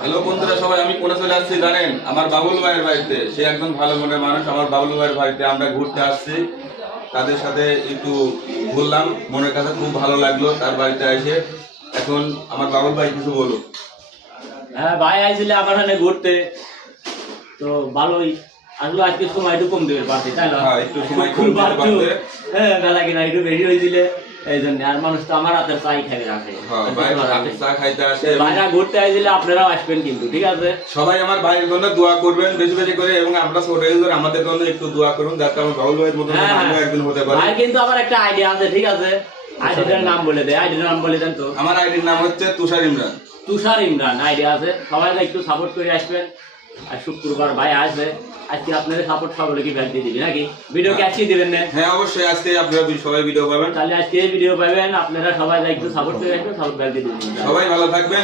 Hello বন্ধুরা সবাই, আমি কোনে চলে আসছি জানেন? আমার বাবুল ভাইয়ের বাড়িতে। সে একজন ভালো মনের মানুষ। আমার বাবুল ভাইয়ের বাড়িতে আমরা ঘুরতে আসছি, তাদের সাথে একটু ঘুরলাম, মনের কাছে খুব ভালো লাগলো তার বাড়িতে এসে। এখন আমার বাবুল ভাই কিছু বলো। হ্যাঁ ভাই আইছিলে আমার এখানে ঘুরতে, তো ভালোই আসলে আজকে সময় একটু কম দেবে পারছি, তাই না? হ্যাঁ, একটু সময় কম দিতে পারতে। হ্যাঁ বেলা কিনা একটু বেশি হয়েছিল, এই জন্য। আর মানুষ তো আমার হাতের চাই খাই রাখে। হ্যাঁ, ভাই হাতের চা খাইতে আসে। ভাইরা ঘুরতে আইছিলে আপনারাও আসবেন কিন্তু, ঠিক আছে? সবাই আমার ভাইয়ের জন্য দোয়া করবেন বেশি বেশি করে, এবং আমরা ছোট ইউজার আমাদের জন্য একটু দোয়া করুন, যাতে আমার বাবুল ভাইয়ের মতো আমরা একদিন হতে পারি। ভাই কিন্তু আমার একটা আইডিয়া আছে, ঠিক আছে? আইডিয়ার নাম বলে দেয়, আইডিয়ার নাম বলে দেন তো। আমার আইডির নাম হচ্ছে তুষার ইমরান। তুষার ইমরান আইডিয়া আছে, সবাই একটু সাপোর্ট করে আসবেন। আর শুক্রবার ভাই আসবে, আজকে আপনাদের সাপোর্ট সকলে কি ব্যাগ দিয়ে দিবি নাকি? ভিডিও কি আজকে দিবেন না? হ্যাঁ অবশ্যই, আজকে আপনারা সবাই ভিডিও পাবেন। তাহলে আজকে ভিডিও পাবেন, আপনারা সবাই একটু সাপোর্ট করে আসবেন, সাপোর্ট ব্যাগ দিয়ে দিবেন। সবাই ভালো থাকবেন।